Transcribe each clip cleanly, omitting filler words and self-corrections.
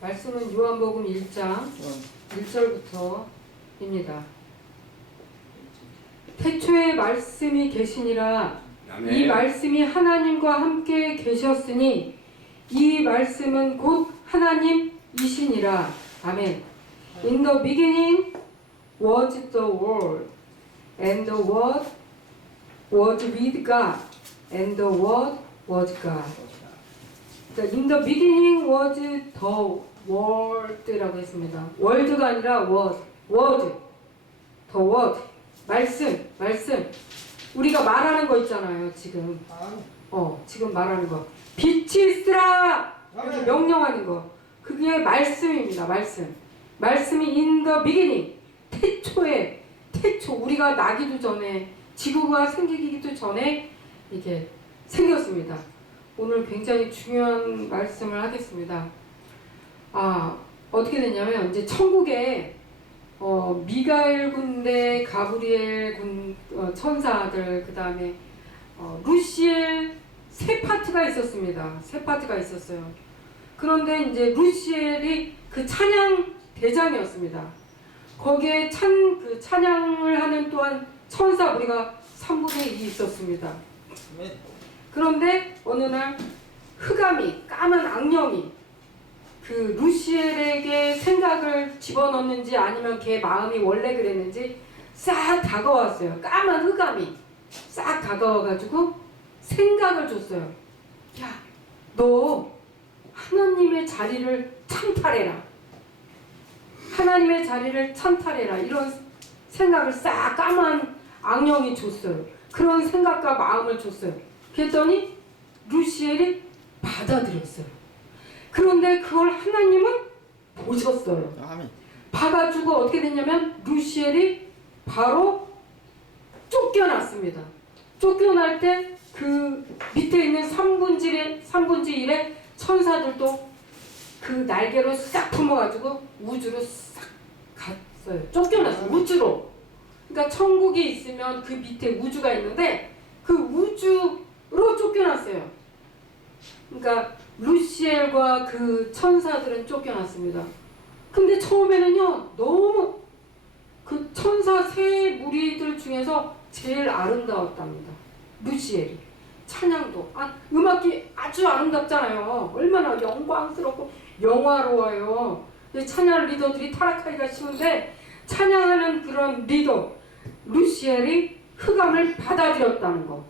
말씀은 요한복음 1장 1절부터입니다. 태초에 말씀이 계시니라. 아멘. 이 말씀이 하나님과 함께 계셨으니 이 말씀은 곧 하나님이시니라. 아멘. In the beginning was the Word, and the Word was with God, and the Word was God. 그러니까 in the beginning was the Word라고 했습니다. 월드가 아니라 Word, the Word. 말씀. 우리가 말하는 거 있잖아요, 지금. 지금 말하는 거. 빛이 있으라! 이렇게 명령하는 거. 그게 말씀입니다, 말씀. 말씀이 in the beginning. 태초. 우리가 나기도 전에, 지구가 생기기도 전에 이게 생겼습니다. 오늘 굉장히 중요한 말씀을 하겠습니다. 어떻게 됐냐면, 이제 천국에 미가엘 군대, 가브리엘 천사들, 그 다음에 루시엘 세 파트가 있었습니다. 세 파트가 있었어요. 그런데 이제 루시엘이 그 찬양 대장이었습니다. 거기에 그 찬양을 하는 또한 천사 우리가 3분의 2 있었습니다. 그런데 어느 날 흑암이, 까만 악령이 그 루시엘에게 생각을 집어넣는지 아니면 걔 마음이 원래 그랬는지 싹 다가왔어요. 까만 흑암이 싹 다가와가지고 생각을 줬어요. 야, 너 하나님의 자리를 찬탈해라. 하나님의 자리를 찬탈해라. 이런 생각을 싹 까만 악령이 줬어요. 그런 생각과 마음을 줬어요. 그랬더니 루시엘이 받아들였어요. 그런데 그걸 하나님은 보셨어요. 아멘. 봐가지고 어떻게 됐냐면 루시엘이 바로 쫓겨났습니다. 쫓겨날 때 그 밑에 있는 3분의 1의 천사들도 그 날개로 싹 품어가지고 우주로 싹 갔어요. 쫓겨났어요. 우주로. 그러니까 천국이 있으면 그 밑에 우주가 있는데 그 우주로 쫓겨났어요. 그러니까 루시엘과 그 천사들은 쫓겨났습니다. 근데 처음에는요, 너무 그 천사 세 무리들 중에서 제일 아름다웠답니다. 루시엘이. 찬양도. 음악이 아주 아름답잖아요. 얼마나 영광스럽고 영화로워요. 찬양 리더들이 타락하기가 쉬운데 찬양하는 그런 리더, 루시엘이 흑암을 받아들였다는 거.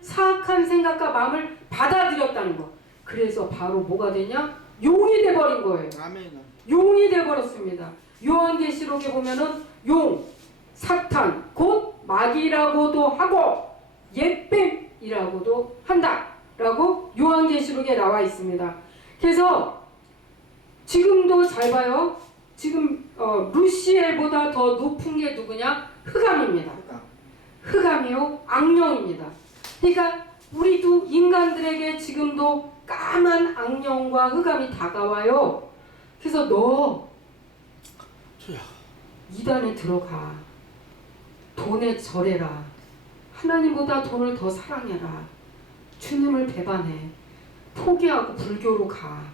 사악한 생각과 마음을 받아들였다는 거. 그래서 바로 뭐가 되냐? 용이 돼버린 거예요. 아멘. 용이 돼버렸습니다. 요한계시록에 보면은 용, 사탄, 곧 마귀라고도 하고 옛뱀이라고도 한다라고 요한계시록에 나와 있습니다. 그래서 지금도 잘 봐요. 지금 루시엘보다 더 높은 게 누구냐? 흑암입니다. 흑암이요, 악령입니다. 그러니까 우리도 인간들에게 지금도 까만 악령과 흑암이 다가와요. 그래서 너 이단에 들어가. 돈에 절해라. 하나님보다 돈을 더 사랑해라. 주님을 배반해. 포기하고 불교로 가.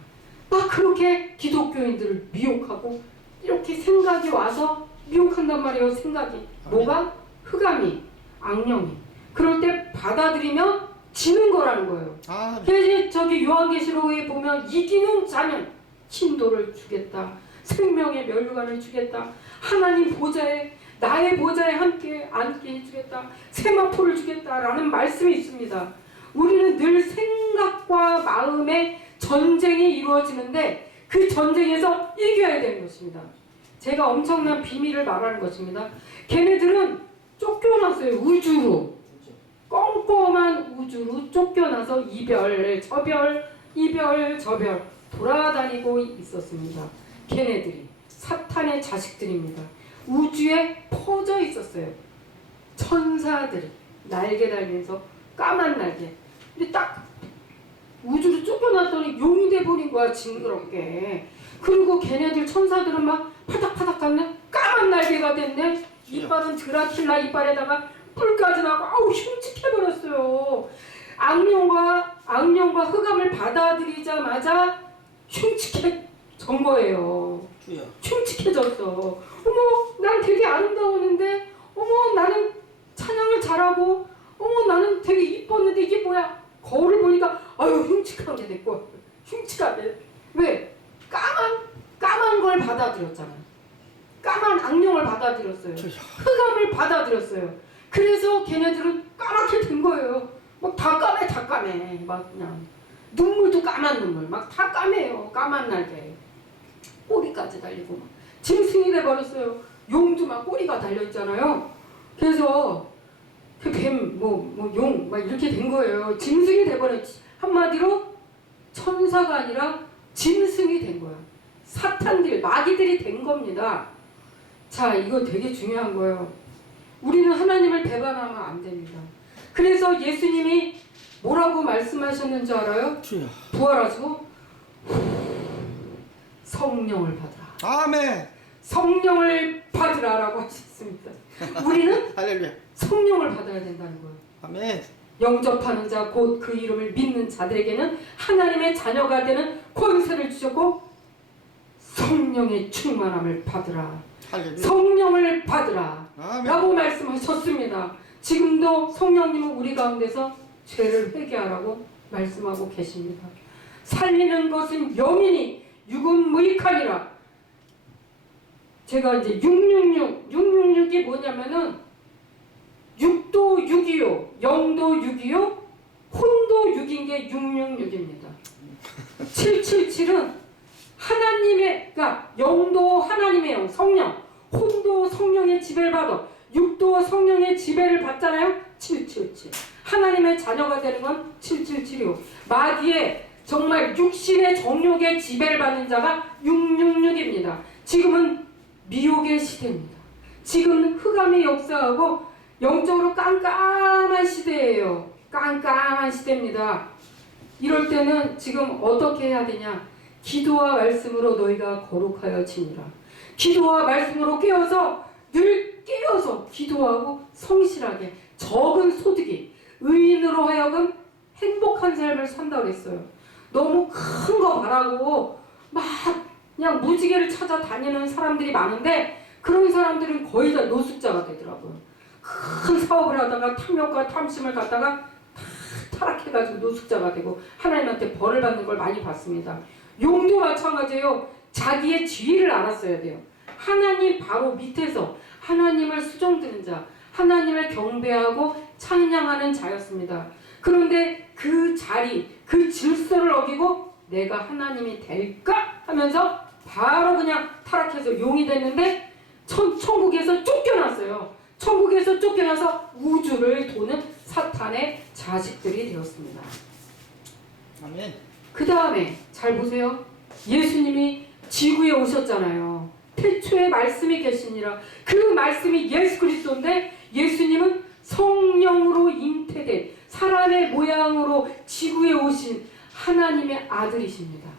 막 그렇게 기독교인들을 미혹하고 이렇게 생각이 와서 미혹한단 말이에요. 생각이. 뭐가? 흑암이, 악령이. 그럴 때 받아들이면 지는 거라는 거예요. 그래서 저기 요한계시록에 보면 이기는 자는 진도를 주겠다. 생명의 면류관을 주겠다. 하나님 보좌에, 나의 보좌에 함께 앉게 해주겠다. 세마포를 주겠다라는 말씀이 있습니다. 우리는 늘 생각과 마음의 전쟁이 이루어지는데 그 전쟁에서 이겨야 되는 것입니다. 제가 엄청난 비밀을 말하는 것입니다. 걔네들은 쫓겨났어요. 우주로. 꼼꼼한 우주로 쫓겨나서 이별, 저별 돌아다니고 있었습니다. 걔네들이 사탄의 자식들입니다. 우주에 퍼져 있었어요. 천사들이 날개 달면서 까만 날개. 근데 딱 우주로 쫓겨났더니 용이 돼버린 거야, 징그럽게. 그리고 걔네들 천사들은 막 파닥파닥 갔네. 까만 날개가 됐네. 이빨은 드라큘라 이빨에다가 뿔까지 나고 아우 흉측해버렸어요. 악령과 흑암을 받아들이자마자 흉측해 전 거예요. 주여. 흉측해졌어. 어머, 난 되게 아름다웠는데, 어머, 나는 찬양을 잘하고, 어머, 나는 되게 이뻤는데 이게 뭐야? 거울을 보니까 아유 흉측하게 됐고, 흉측하게. 왜? 까만 걸 받아들였잖아요. 까만 악령을 받아들였어요. 흑암을 받아들였어요. 그래서 걔네들은 까맣게 된 거예요. 막 다 까매, 다 까매. 막 그냥 눈물도 까만 눈물, 막 다 까매요. 까만 날개. 꼬리까지 달리고 막 짐승이 돼버렸어요. 용도 막 꼬리가 달려있잖아요. 그래서 그 뱀, 용, 막 이렇게 된 거예요. 짐승이 돼버렸지. 한마디로 천사가 아니라 짐승이 된 거야. 사탄들, 마귀들이 된 겁니다. 자, 이거 되게 중요한 거예요. 우리는 하나님을 배반하면 안 됩니다. 그래서 예수님이 뭐라고 말씀하셨는지 알아요? 주여. 부활하시고 성령을 받으라. 아멘. 성령을 받으라라고 하셨습니다. 우리는 할렐루야. 성령을 받아야 된다는 거예요. 아멘. 영접하는 자, 곧 그 이름을 믿는 자들에게는 하나님의 자녀가 되는 권세를 주셨고 성령의 충만함을 받으라. 할렐루야. 성령을 받으라. 아멘. 라고 말씀하셨습니다. 지금도 성령님은 우리 가운데서 죄를 회개하라고 말씀하고 계십니다. 살리는 것은 영이니 육은 무익하니라. 제가 이제 666이 뭐냐면은 육도 6이요, 영도 6이요, 혼도 6인 게 666입니다. 777은 하나님의, 그러니까 영도 하나님의 영, 성령, 혼도 성령의 지배를 받아, 육도 성령의 지배를 받잖아요. 777. 하나님의 자녀가 되는 건 777이요. 마귀의 정말 육신의 정욕의 지배를 받는 자가 666입니다. 지금은 미혹의 시대입니다. 지금은 흑암이 역사하고 영적으로 깜깜한 시대예요. 깜깜한 시대입니다. 이럴 때는 지금 어떻게 해야 되냐? 기도와 말씀으로 너희가 거룩하여 지니라. 기도와 말씀으로 깨어서 늘 깨어서 기도하고 성실하게 적은 소득이 의인으로 하여금 행복한 삶을 산다고 했어요. 너무 큰 거 바라고 막 그냥 무지개를 찾아다니는 사람들이 많은데 그런 사람들은 거의 다 노숙자가 되더라고요. 큰 사업을 하다가 탐욕과 탐심을 갖다가 다 타락해가지고 노숙자가 되고 하나님한테 벌을 받는 걸 많이 봤습니다. 용도 마찬가지예요. 자기의 지위를 알았어야 돼요. 하나님 바로 밑에서 하나님을 수종드는 자, 하나님을 경배하고 찬양하는 자였습니다. 그런데 그 자리, 그 질서를 어기고 내가 하나님이 될까 하면서 바로 그냥 타락해서 용이 됐는데 천국에서 쫓겨났어요. 천국에서 쫓겨나서 우주를 도는 사탄의 자식들이 되었습니다. 아멘. 그 다음에 잘 보세요. 예수님이 지구에 오셨잖아요. 태초에 말씀이 계시니라. 그 말씀이 예수 그리스도인데 예수님은 성령으로 잉태된 사람의 모양으로 지구에 오신 하나님의 아들이십니다.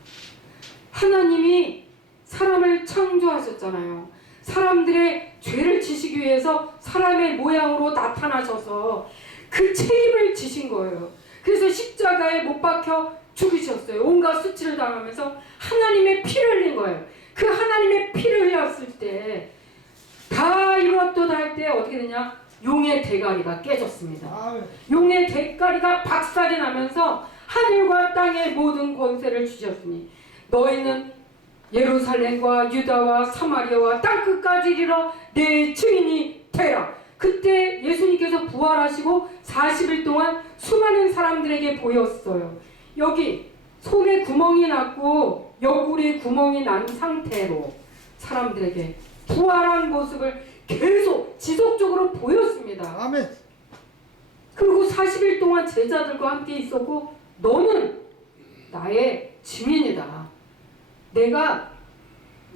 하나님이 사람을 창조하셨잖아요. 사람들의 죄를 지시기 위해서 사람의 모양으로 나타나셔서 그 책임을 지신 거예요. 그래서 십자가에 못 박혀 죽으셨어요. 온갖 수치를 당하면서 하나님의 피를 흘린 거예요. 그 하나님의 피를 흘렸을 때 다 이루었다 할 때 어떻게 되냐? 용의 대가리가 깨졌습니다. 아멘. 용의 대가리가 박살이 나면서 하늘과 땅의 모든 권세를 주셨으니 너희는 예루살렘과 유다와 사마리아와 땅끝까지 이르러 내 증인이 되라. 그때 예수님께서 부활하시고 40일 동안 수많은 사람들에게 보였어요. 여기 손에 구멍이 났고 옆구리에 구멍이 난 상태로 사람들에게 부활한 모습을 계속 지속적으로 보였습니다. 아멘. 그리고 40일 동안 제자들과 함께 있었고 너는 나의 증인이다. 내가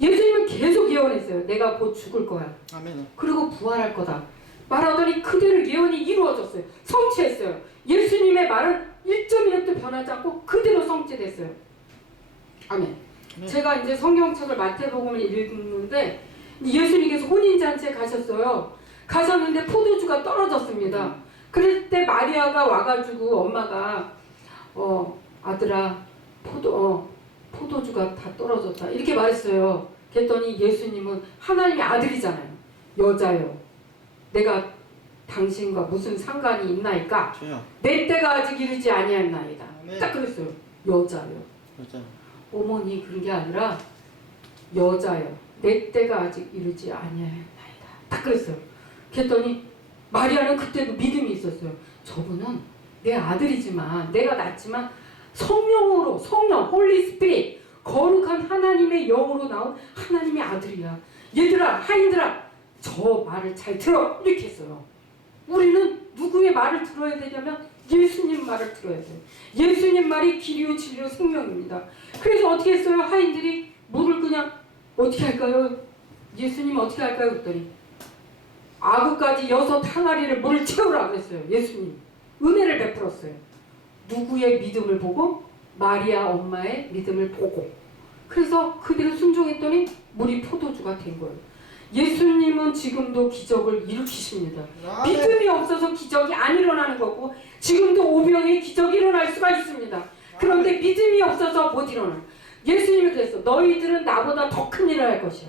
예수님은 계속 예언했어요. 내가 곧 죽을 거야. 아멘. 그리고 부활할 거다. 말하더니 그대로 예언이 이루어졌어요. 성취했어요. 예수님의 말은 1.1도 변하지 않고 그대로 성취됐어요. 아멘. 제가 이제 성경책을 마태복음을 읽는데 예수님께서 혼인잔치에 가셨어요. 가셨는데 포도주가 떨어졌습니다. 그럴 때 마리아가 와가지고 엄마가 아들아 포도주가 다 떨어졌다 이렇게 말했어요. 그랬더니 예수님은 하나님의 아들이잖아요. 여자요. 내가 당신과 무슨 상관이 있나이까? 주여. 내 때가 아직 이르지 아니하나이다. 아멘. 딱 그랬어요. 여자요. 여자. 어머니 그런 게 아니라 여자요. 내 때가 아직 이르지 아니하나이다. 딱 그랬어요. 그랬더니 마리아는 그때도 믿음이 있었어요. 저분은 내 아들이지만 내가 낳지만 성령으로 성령 홀리 스피릿 거룩한 하나님의 영으로 나온 하나님의 아들이야. 얘들아 하인들아 저 말을 잘 들어 이렇게 했어요. 우리는 누구의 말을 들어야 되냐면 예수님 말을 들어야 돼요. 예수님 말이 길이요 진리요 생명입니다. 그래서 어떻게 했어요? 하인들이 물을 그냥 어떻게 할까요? 예수님 어떻게 할까요? 그랬더니 아구까지 6 항아리를 물을 채우라 그랬어요. 예수님 은혜를 베풀었어요. 누구의 믿음을 보고? 마리아 엄마의 믿음을 보고. 그래서 그대로 순종했더니 물이 포도주가 된 거예요. 예수님은 지금도 기적을 일으키십니다. 아멘. 믿음이 없어서 기적이 안 일어나는 거고 지금도 오병에 기적이 일어날 수가 있습니다. 그런데 믿음이 없어서 못 일어나. 예수님이 그랬어. 너희들은 나보다 더 큰 일을 할 것이야.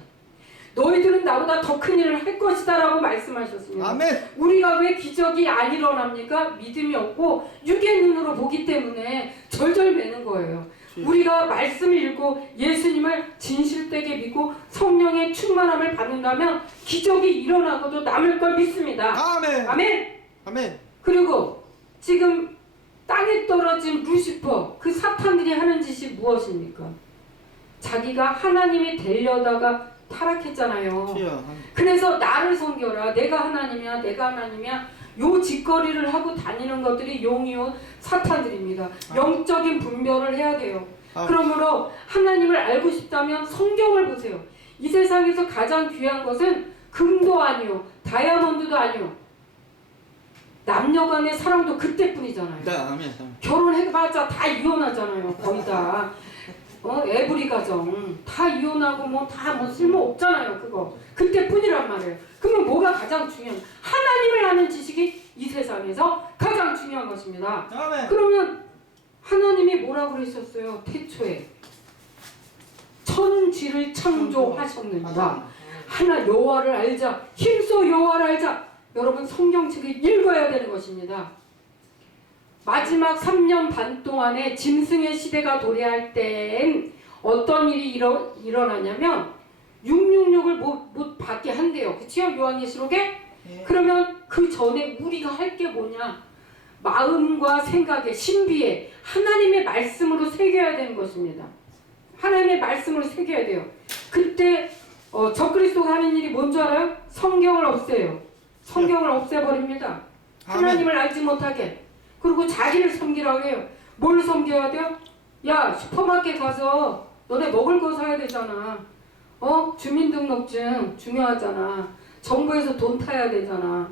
너희들은 나보다 더 큰 일을 할 것이다 라고 말씀하셨습니다. 아멘. 우리가 왜 기적이 안 일어납니까? 믿음이 없고 육의 눈으로 보기 때문에 절절매는 거예요. 우리가 말씀을 읽고 예수님을 진실되게 믿고 성령의 충만함을 받는다면 기적이 일어나고도 남을 걸 믿습니다. 아멘. 아멘. 아멘. 그리고 지금 땅에 떨어진 루시퍼 그 사탄들이 하는 짓이 무엇입니까? 자기가 하나님이 되려다가 타락했잖아요. 주여. 그래서 나를 섬겨라. 내가 하나님이야. 내가 하나님이야. 요 짓거리를 하고 다니는 것들이 용이요 사탄들입니다. 영적인 분별을 해야 돼요. 그러므로 하나님을 알고 싶다면 성경을 보세요. 이 세상에서 가장 귀한 것은 금도 아니요 다이아몬드도 아니요 남녀 간의 사랑도 그때뿐이잖아요. 네, 아멘. 결혼해봤자 다 이혼하잖아요. 거의 다. 에브리 가정 다 이혼하고 뭐 다 뭐 쓸모 없잖아요. 그거 그때뿐이란 말이에요. 그러면 뭐가 가장 중요한? 하나님을 아는 지식이 이 세상에서 가장 중요한 것입니다. 아멘. 그러면 하나님이 뭐라고 그러셨어요? 태초에 천지를 창조하셨느니라. 하나 여호와를 알자. 힘써 여호와를 알자. 여러분 성경책을 읽어야 되는 것입니다. 마지막 3년 반 동안에 짐승의 시대가 도래할 땐 어떤 일이 일어나냐면 666을 못 받게 한대요. 그치요? 요한계시록에? 예. 그러면 그 전에 우리가 할 게 뭐냐? 마음과 생각에 신비에 하나님의 말씀으로 새겨야 되는 것입니다. 하나님의 말씀으로 새겨야 돼요. 그때 적그리스도가 하는 일이 뭔 줄 알아요? 성경을 없애요. 성경을 없애버립니다. 하나님을 알지 못하게. 그리고 자기를 섬기라고 해요. 뭘 섬겨야 돼요? 야 슈퍼마켓 가서 너네 먹을 거 사야 되잖아. 주민등록증 중요하잖아. 정부에서 돈 타야 되잖아.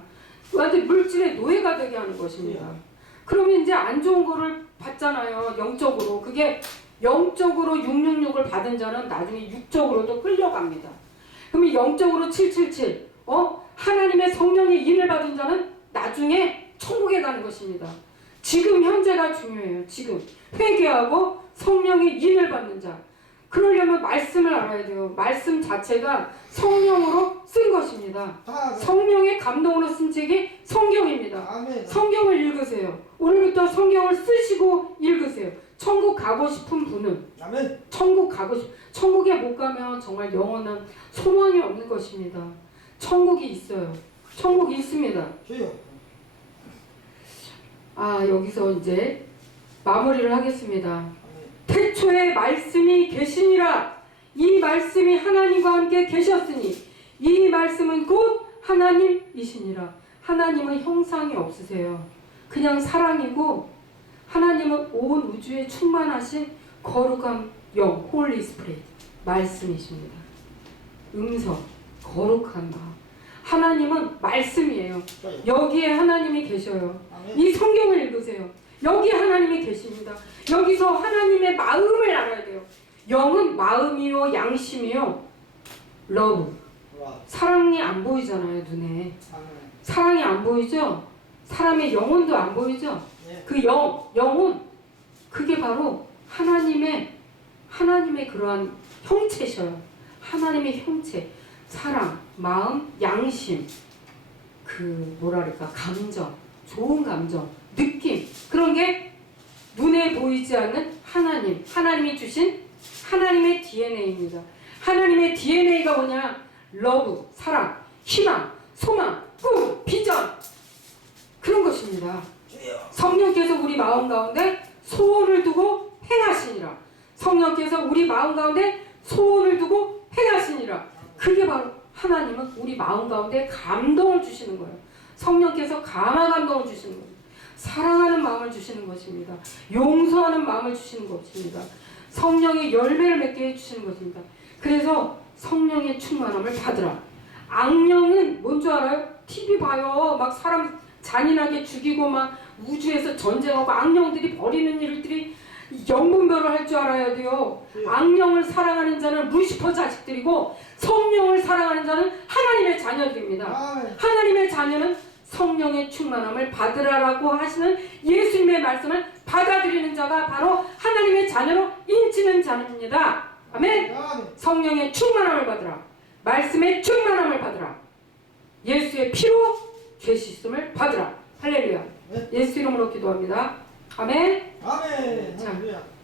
완전 물질의 노예가 되게 하는 것입니다. 그러면 이제 안 좋은 거를 받잖아요. 영적으로. 그게 영적으로 666을 받은 자는 나중에 육적으로도 끌려갑니다. 그러면 영적으로 777 하나님의 성령의 인을 받은 자는 나중에 천국에 가는 것입니다. 지금 현재가 중요해요. 지금 회개하고 성령의 인을 받는 자. 그러려면 말씀을 알아야 돼요. 말씀 자체가 성령으로 쓴 것입니다. 성령의 감동으로 쓴 책이 성경입니다. 아멘. 성경을 읽으세요. 오늘부터 성경을 쓰시고 읽으세요. 천국 가고 싶은 분은 아멘. 천국에 못 가면 정말 영원한 소망이 없는 것입니다. 천국이 있어요. 천국이 있습니다. 주여. 여기서 이제 마무리를 하겠습니다. 태초에 말씀이 계시니라. 이 말씀이 하나님과 함께 계셨으니 이 말씀은 곧 하나님이시니라. 하나님은 형상이 없으세요. 그냥 사랑이고 하나님은 온 우주에 충만하신 거룩한 영, 홀리 스피릿 말씀이십니다. 음성, 거룩한 마음. 하나님은 말씀이에요. 여기에 하나님이 계셔요. 이 성경을 읽으세요. 여기 하나님이 계십니다. 여기서 하나님의 마음을 알아야 돼요. 영은 마음이요 양심이요 러브. 사랑이 안 보이잖아요. 눈에 사랑이 안 보이죠. 사람의 영혼도 안 보이죠. 그 영혼 그게 바로 하나님의 하나님의 그러한 형체셔요. 하나님의 형체, 사랑, 마음, 양심, 뭐랄까, 감정, 좋은 감정, 느낌, 그런 게 눈에 보이지 않는 하나님이 주신 하나님의 DNA입니다. 하나님의 DNA가 뭐냐? 러브, 사랑, 희망, 소망, 꿈, 비전, 그런 것입니다. 성령께서 우리 마음 가운데 소원을 두고 행하시니라. 성령께서 우리 마음 가운데 소원을 두고 행하시니라. 그게 바로 하나님은 우리 마음 가운데 감동을 주시는 거예요. 성령께서 강한 감동을 주시는 거예요. 사랑하는 마음을 주시는 것입니다. 용서하는 마음을 주시는 것입니다. 성령의 열매를 맺게 해주시는 것입니다. 그래서 성령의 충만함을 받으라. 악령은 뭔 줄 알아요? TV 봐요. 막 사람 잔인하게 죽이고 막 우주에서 전쟁하고 악령들이 벌이는 일들이 영분별을 할 줄 알아야 돼요. 악령을 사랑하는 자는 루시퍼 자식들이고 성령을 사랑하는 자는 하나님의 자녀들입니다. 하나님의 자녀는 성령의 충만함을 받으라라고 하시는 예수님의 말씀을 받아들이는 자가 바로 하나님의 자녀로 인치는 자입니다. 아멘. 성령의 충만함을 받으라. 말씀의 충만함을 받으라. 예수의 피로 죄 씻음을 받으라. 할렐루야. 예수 이름으로 기도합니다. 아멘. 아멘. 자, 할렐루야.